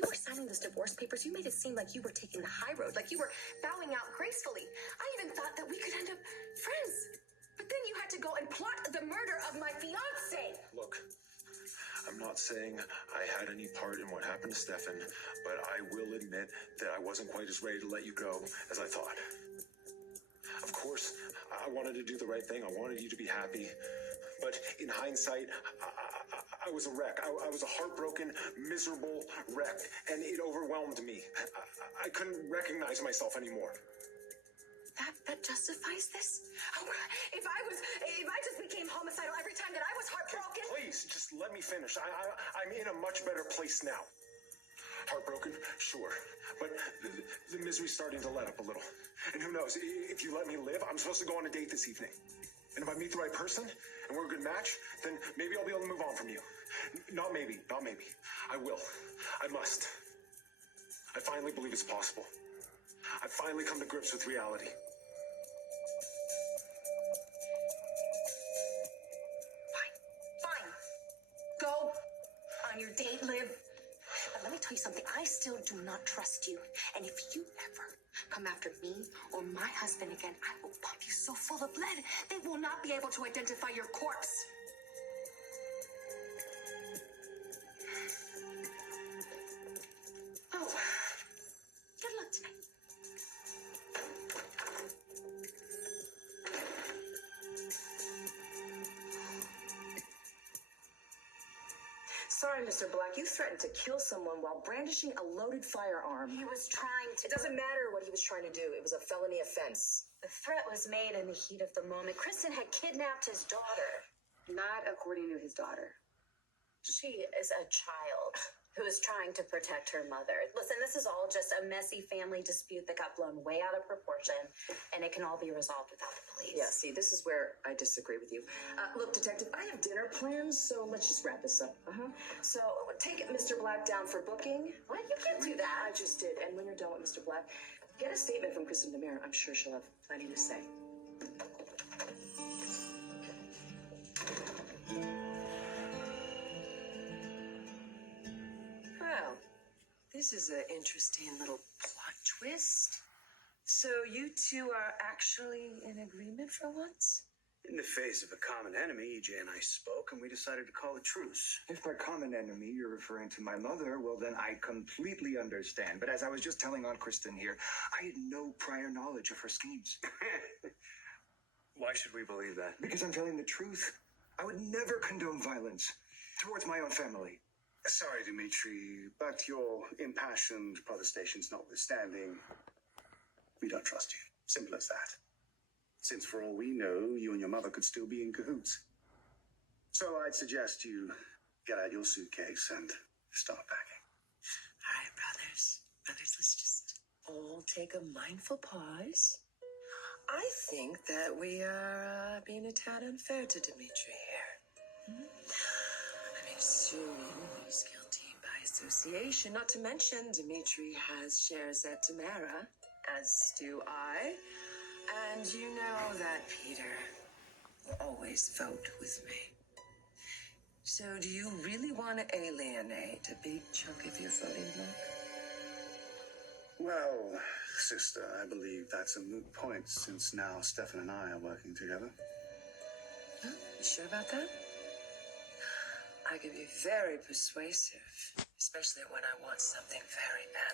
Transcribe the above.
you were signing those divorce papers, you made it seem like you were taking the high road, like you were bowing out gracefully. I even thought that we could end up friends. But then you had to go and plot the murder of my fiance. Look, I'm not saying I had any part in what happened to Stefan, but I will admit that I wasn't quite as ready to let you go as I thought. Of course, I wanted to do the right thing. I wanted you to be happy. But in hindsight, I was a wreck. I was a heartbroken, miserable wreck, and it overwhelmed me. I couldn't recognize myself anymore. That justifies this? Oh, if I just became homicidal every time that I was heartbroken. Please, just let me finish. I'm in a much better place now. Heartbroken, sure, but the misery's starting to let up a little. And who knows, if you let me live, I'm supposed to go on a date this evening. And if I meet the right person, and we're a good match, then maybe I'll be able to move on from you. Not maybe. I will. I must. I finally believe it's possible. I finally come to grips with reality. Fine. Go on your date, Liv. But let me tell you something. I still do not trust you. And if you ever come after me or my husband again, I will pump you so full of lead, they will not be able to identify your corpse. Oh, good luck tonight. Sorry, Mr. Black, you threatened to kill someone while brandishing a loaded firearm. He was trying to... It doesn't matter what he was trying to do. It was a felony offense. The threat was made in the heat of the moment. Kristen had kidnapped his daughter. Not according to his daughter. She is a child who is trying to protect her mother. Listen, this is all just a messy family dispute that got blown way out of proportion, and it can all be resolved without the police. Yeah, see, this is where I disagree with you. Look, Detective, I have dinner plans, so let's just wrap this up. So, take Mr. Black down for booking. What? You can't do that. I just did, and when you're done with Mr. Black, get a statement from Kristen DeMera. I'm sure she'll have plenty to say. Well, this is an interesting little plot twist. So you two are actually in agreement for once? In the face of a common enemy, EJ and I spoke, and we decided to call a truce. If by common enemy you're referring to my mother, well, then I completely understand. But as I was just telling Aunt Kristen here, I had no prior knowledge of her schemes. Why should we believe that? Because I'm telling the truth. I would never condone violence towards my own family. Sorry, Dimitri, but your impassioned protestations notwithstanding, we don't trust you. Simple as that. Since for all we know, you and your mother could still be in cahoots. So I'd suggest you get out your suitcase and start packing. All right, brothers, let's just all take a mindful pause. I think that we are being a tad unfair to Dimitri here. I mean, assuming he's guilty by association, not to mention Dimitri has shares at Tamara, as do I. And you know that Peter will always vote with me. So do you really want to alienate a big chunk of your voting bloc? Well, sister, I believe that's a moot point since now Stefan and I are working together. Huh? You sure about that? I can be very persuasive, especially when I want something very bad.